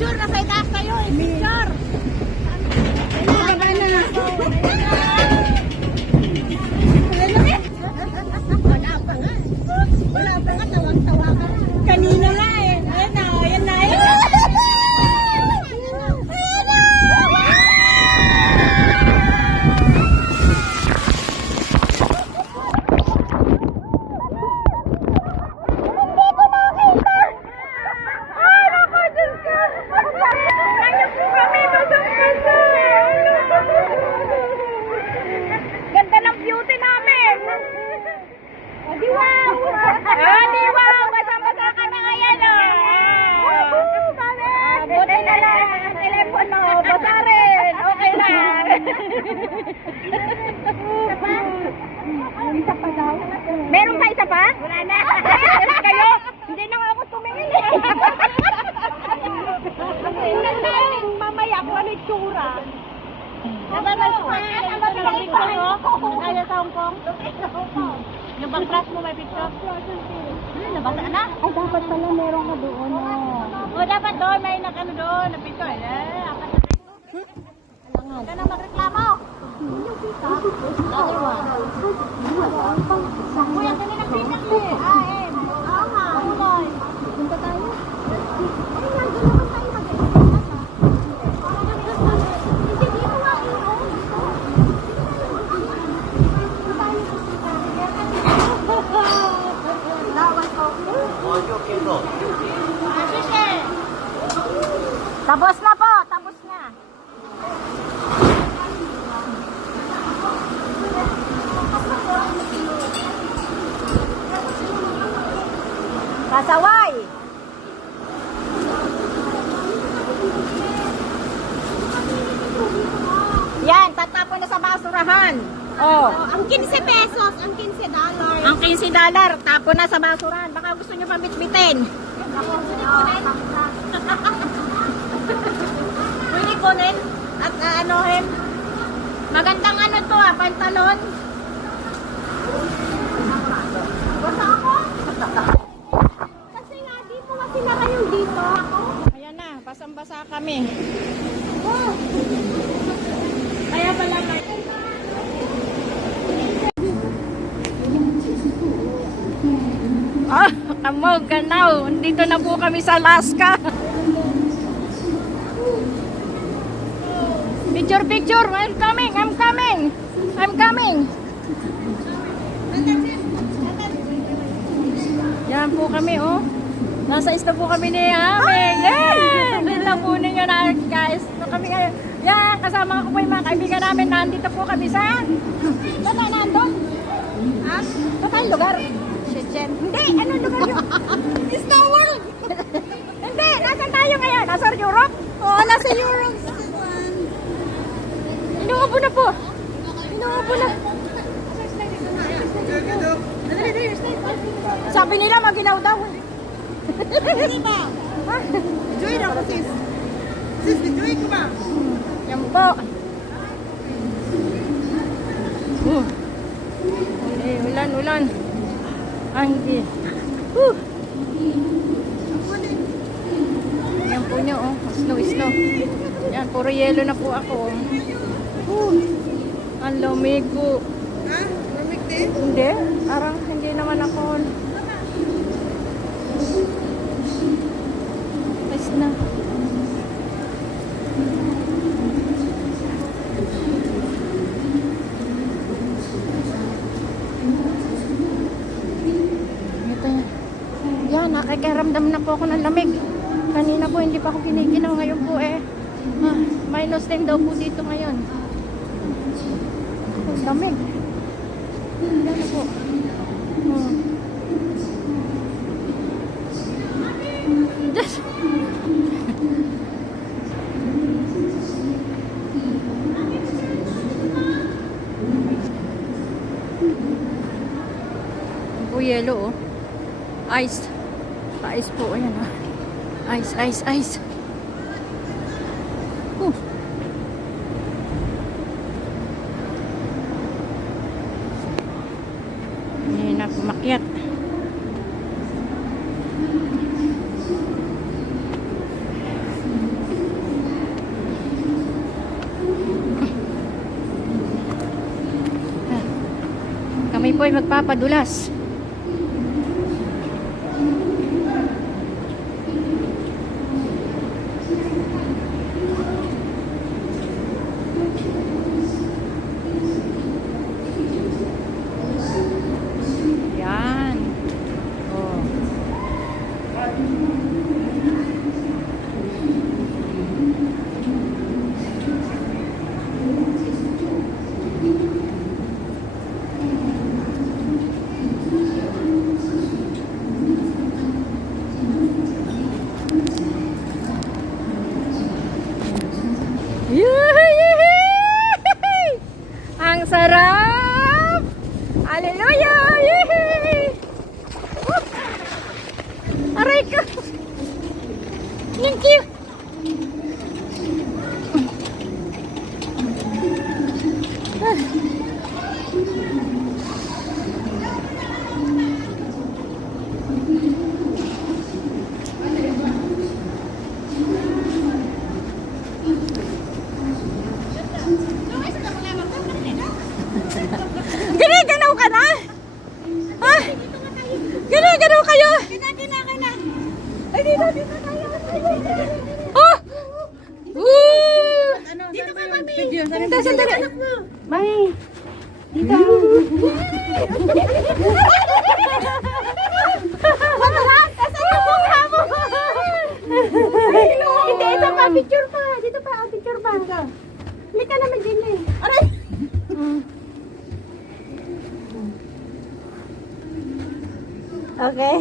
Picture na sa itaas kayo, picture. Wala pa nga, tawang-tawa ka. Kanina nga eh. Ayan na, ayan na. Ganda ng beauty namin. Diwang! Diwang! Basa-basa ka na ngayon, buti na lang ang telepono. Basa rin. Okay lang. Isa pa daw? Meron pa isa pa? Wala na. Kayo? Hindi na ako tumingin eh. Tingnan natin mamaya kung ano yung tsura. Nabalas pa. Ayaw sa Hong Kong? Yung bang crush mo may picture? Nabasa na? Ay, dapat pala meron ka doon. O, dapat doon. May nakano doon. Na picture. Alangan. Ka na magreklamo. Yung pita. Kuya, ganun ang pita eh. Oo nga. Uloy. Punta tayo. Ay, nandun naman tayo mag-express. Hindi, dito nga iyo. Tapos na po, tapos na. Pasaway. Yan, tatapon na sa basurahan. Oh. Ang 15 pesos, ang $15. Ang $15, tapon na sa basurahan. Baka gusto nyo pang bitbitin. Pwede kunin at anohin. Magandang ano to pantalon. Basta ako? Kasi nga dito kasi na kayo dito. Ayan na, basang-basa kami. Oh. Kaya pala kayo. Amog, ganaw. Dito na po kami sa Alaska. Picture, picture. I'm coming, I'm coming. I'm coming. Yan po kami, oh. Nasa isla po kami ni Aming. Yeah! Dito po ninyo na, guys. Ito kami ngayon. Yan, kasama ko po yung mga kaibigan namin. Nandito po kami sa... Ito na, nandun. Ha? Ito tayong lugar. Hindi, ano lugar yun? Disney World! Hindi, nasan tayo ngayon? Nasa Europe? Oo, nasa Europe. Inuubo na po. Inuubo na. Sabi nila, maginaw daw. Hindi ba? Enjoy na ako, sis. Sis, enjoy ko ba? Yan po. Ulan, ulan. Anggi. Yan po nyo, oh. Snow, snow. Yan, puro yelo na po ako. Ang lamig po. Ha? Lamig din? Hindi. Parang hindi naman ako. Mas na. Yan, nakikaramdam na po ako ng lamig. Kanina po hindi pa ako giniginaw. Ngayon po -10 daw po dito ngayon. Lamig. Yan po. Just po yellow, oh. Ice. Pa-ice po. Ayan, oh. Ice, ice, ice. Hindi na pumakyat. po ay magpapadulas. Yan. Oh. Yehey! Ang sarap! Hallelujah! Yehey! Aray ka! Thank you! Giniganaw ka na? Ha? Giniganaw kayo? Kina. Ay, dito tayo. Oh! Dito ka, mami. Sandali. Mami. Dito. Matalas! Asan yung mukha mo? Hindi, ito pa. Picture pa. Dito pa. Picture pa. Lika naman din eh. Aray! Okay.